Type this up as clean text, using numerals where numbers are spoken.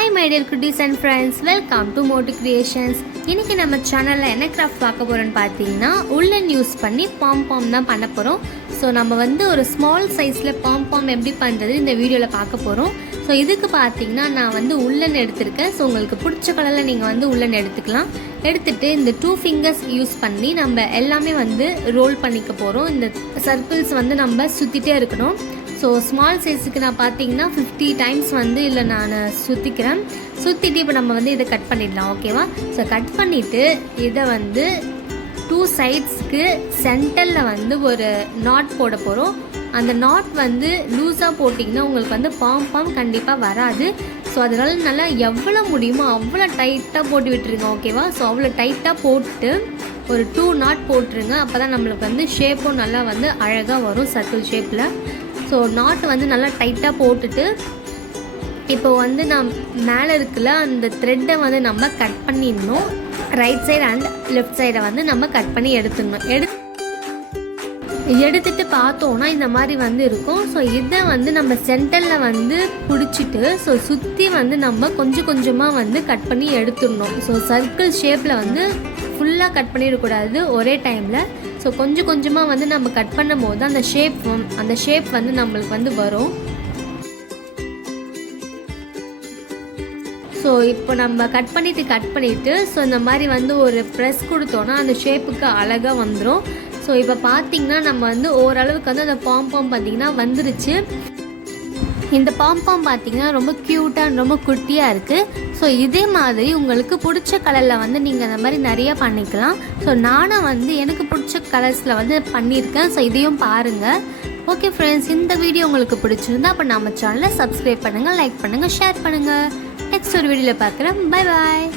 Hi my dear cuties and friends, welcome to MOTU CREATIONS. இன்னைக்கு நம்ம சேனல்ல என்ன கிராஃப்ட் பார்க்க போறோம்னு பாத்தீங்கன்னா woolen யூஸ் பண்ணி பாம் தான் பண்ண போறோம். சோ நம்ம வந்து ஒரு ஸ்மால் சைஸ்ல பாம் எப்படி பண்றது இந்த வீடியோல பார்க்க போறோம். சோ இதுக்கு பாத்தீங்கன்னா நான் வந்து woolen எடுத்துர்க்கேன். சோ உங்களுக்கு பிடிச்ச கலர்ல நீங்க வந்து woolen எடுத்துக்கலாம். எடுத்துட்டு இந்த 2 fingers யூஸ் பண்ணி நம்ம எல்லாமே வந்து ரோல் பண்ணிக்க போறோம். இந்த சர்க்கிள்ஸ் வந்து நம்ம சுத்திட்டே இருக்கணும். ஸோ ஸ்மால் சைஸுக்கு நான் பார்த்தீங்கன்னா 50 டைம்ஸ் வந்து இல்லை நான் சுற்றிக்கிறேன். சுற்றிட்டு இப்போ நம்ம வந்து இதை கட் பண்ணிடலாம், ஓகேவா? ஸோ கட் பண்ணிவிட்டு இதை வந்து 2 சைட்ஸ்க்கு சென்டரில் வந்து ஒரு நாட் போட போகிறோம். அந்த நாட் வந்து லூஸாக போட்டிங்கன்னா உங்களுக்கு வந்து பாம் கண்டிப்பாக வராது. ஸோ அதனால் நல்லா எவ்வளோ முடியுமோ அவ்வளோ டைட்டாக போட்டு விட்டுருங்க, ஓகேவா? ஸோ அவ்வளோ டைட்டாக போட்டு ஒரு 2 நாட் போட்டுருங்க. அப்போ தான் நம்மளுக்கு வந்து ஷேப்பும் நல்லா வந்து அழகாக வரும் சர்க்கிள் ஷேப்பில். ஸோ நாட் வந்து நல்லா டைட்டாக போட்டுட்டு இப்போ வந்து நான் மேலே இருக்குல்ல அந்த த்ரெட்டை வந்து நம்ம கட் பண்ணிடணும். ரைட் சைடு அண்ட் லெஃப்ட் சைடை வந்து நம்ம கட் பண்ணி எடுத்துடணும். எடுத்துட்டு பார்த்தோன்னா இந்த மாதிரி வந்து இருக்கும். ஸோ இதை வந்து நம்ம சென்டரில் வந்து பிடிச்சிட்டு ஸோ சுற்றி வந்து நம்ம கொஞ்சமாக வந்து கட் பண்ணி எடுத்துடணும். ஸோ சர்க்கிள் ஷேப்பில் வந்து ஃபுல்லாக கட் பண்ணிடக்கூடாது ஒரே டைமில். ஸோ கொஞ்சமாக வந்து நம்ம கட் பண்ணும் போது அந்த ஷேப் வந்து நம்மளுக்கு வந்து வரும். ஸோ இப்போ நம்ம கட் பண்ணிவிட்டு ஸோ இந்த மாதிரி வந்து ஒரு ப்ரெஸ் கொடுத்தோன்னா அந்த ஷேப்புக்கு அழகாக வந்துடும். ஸோ இப்போ பார்த்திங்கன்னா நம்ம வந்து ஓரளவுக்கு வந்து அந்த பாம் பார்த்திங்கன்னா வந்துருச்சு. இந்த பாம் பார்த்திங்கன்னா ரொம்ப க்யூட்டாக ரொம்ப குட்டியாக இருக்குது. ஸோ இதே மாதிரி உங்களுக்கு பிடிச்ச கலரில் வந்து நீங்கள் அந்த மாதிரி நிறையா பண்ணிக்கலாம். ஸோ நானும் வந்து எனக்கு பிடிச்ச கலர்ஸில் வந்து பண்ணியிருக்கேன். ஸோ இதையும் பாருங்கள். ஓகே ஃப்ரெண்ட்ஸ், இந்த வீடியோ உங்களுக்கு பிடிச்சிருந்தா அப்போ நம்ம சேனலை சப்ஸ்கிரைப் பண்ணுங்கள், லைக் பண்ணுங்கள், ஷேர் பண்ணுங்கள். நெக்ஸ்ட் ஒரு வீடியோவில் பார்க்குறேன். Bye bye.